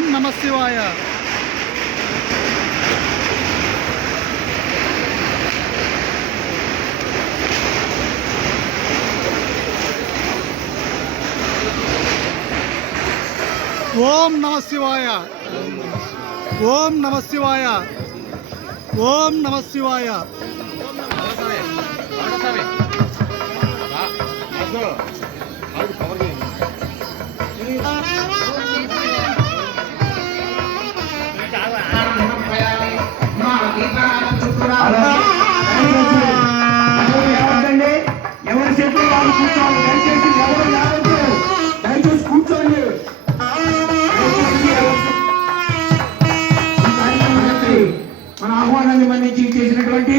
ఓం నమః శివాయ. ఓం నమః శివాయ. ఓం నమః శివాయ. ఓం నమః శివాయ. ఎవరి చేతులు వాళ్ళు కూర్చోవాలి. దయచేసి ఎవరు రావద్దు. దయచేసి కూర్చోండి. మన ఆహ్వానాన్ని మన్నించి చేసినటువంటి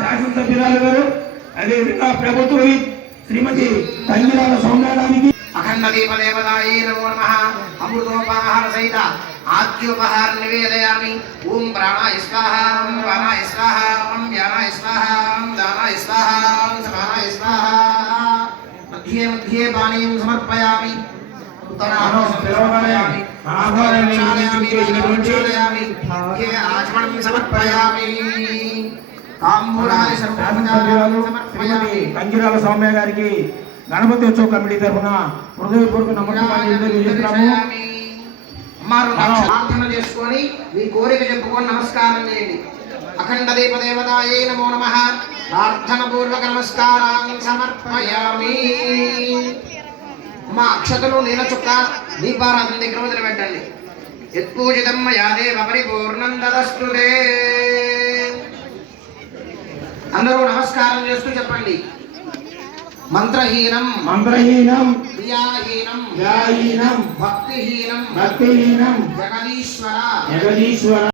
శాసనసభ్యురాలు గారు, అదేవిధంగా ప్రభుత్వ శ్రీమతి తంగిరాల సౌమ్యానికి అఖండ దీపదేవతాయే నమో నమః. అమృతోపహార సహిత ఆద్యోపహార నివేదయామి. ఓం ప్రాణాయ స్వాహ, ఓం ప్రాణాయ స్వాహ, ఓం వ్యానాయ స్వాహ, ఓం దానాయ స్వాహ, ఓం సమానాయ స్వాహ. మధ్యే మధ్యే పానీయం సమర్పయామి. ఆచమనం సమర్పయామి. తంగిరాల సౌమ్య గారికి గణపతి ఉత్సవ కమిటీ తరఫున హృదయపూర్వక నమస్కారం. ప్రార్థన చేసుకొని మీ కోరిక చెప్పుకొని నమస్కారం చేయండి. అఖండ దీపదేవతాయే నమో నమః. ప్రార్థన పూర్వక నమస్కారాన్ని సమర్పయామి. మా అక్షతలు నీల చుక్క దీపారాధన దగ్గర వదిలిపెట్టండి. యత్పూజితం మయా దేవ పరిపూర్ణం తదస్తుతే. అందరూ నమస్కారం చేస్తూ చెప్పండి. మంత్రహీనం క్రియాహీనం భక్తిహీనం జగదీశ్వర